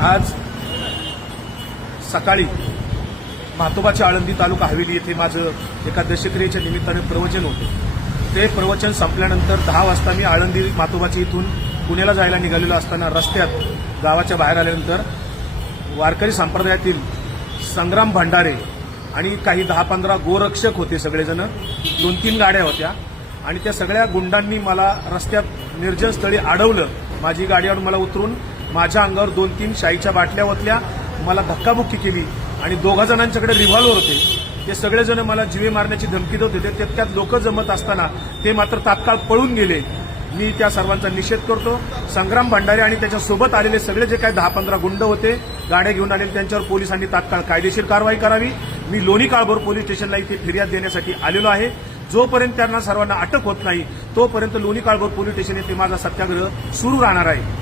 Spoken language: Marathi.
आज सकाळी म्हातोबाची आळंदी तालुका हवेली येथे माझं एका दशक्रियेच्या निमित्ताने प्रवचन होतं। ते प्रवचन संपल्यानंतर 10 वाजता मी आळंदी म्हातोबाची इथून पुण्याला जायला निघालेलो असताना रस्त्यात गावाच्या बाहेर आल्यानंतर वारकरी संप्रदायातील संग्राम भंडारे आणि काही 10-15 गोरक्षक होते, सगळेजण 2-3 गाड्या होत्या आणि त्या सगळ्या गुंडांनी मला रस्त्यात निर्जन स्थळी अडवलं। माझी गाडीवर मला उतरून माझ्या अंगावर 2-3 शाईच्या बाटल्या ओतल्या, मला धक्काबुक्की केली आणि 2 जणांच्याकडे रिव्हॉल्वर होते। ते सगळेजण मला जीवे मारण्याची धमकी देत होते। त्यात लोक जमत असताना ते मात्र तात्काळ पळून गेले। मी त्या सर्वांचा निषेध करतो। संग्राम भंडारे आणि त्याच्यासोबत आलेले सगळे जे काही 10-15 गुंड होते, गाड्या घेऊन आलेले, त्यांच्यावर पोलिसांनी तात्काळ कायदेशीर कारवाई करावी। मी लोणी काळभोर पोलीस स्टेशनला इथे फिर्याद देण्यासाठी आलेलो आहे। जोपर्यंत त्यांना सर्वांना अटक होत नाही तोपर्यंत लोणी काळभोर पोलीस स्टेशन येथे माझा सत्याग्रह सुरू राहणार आहे।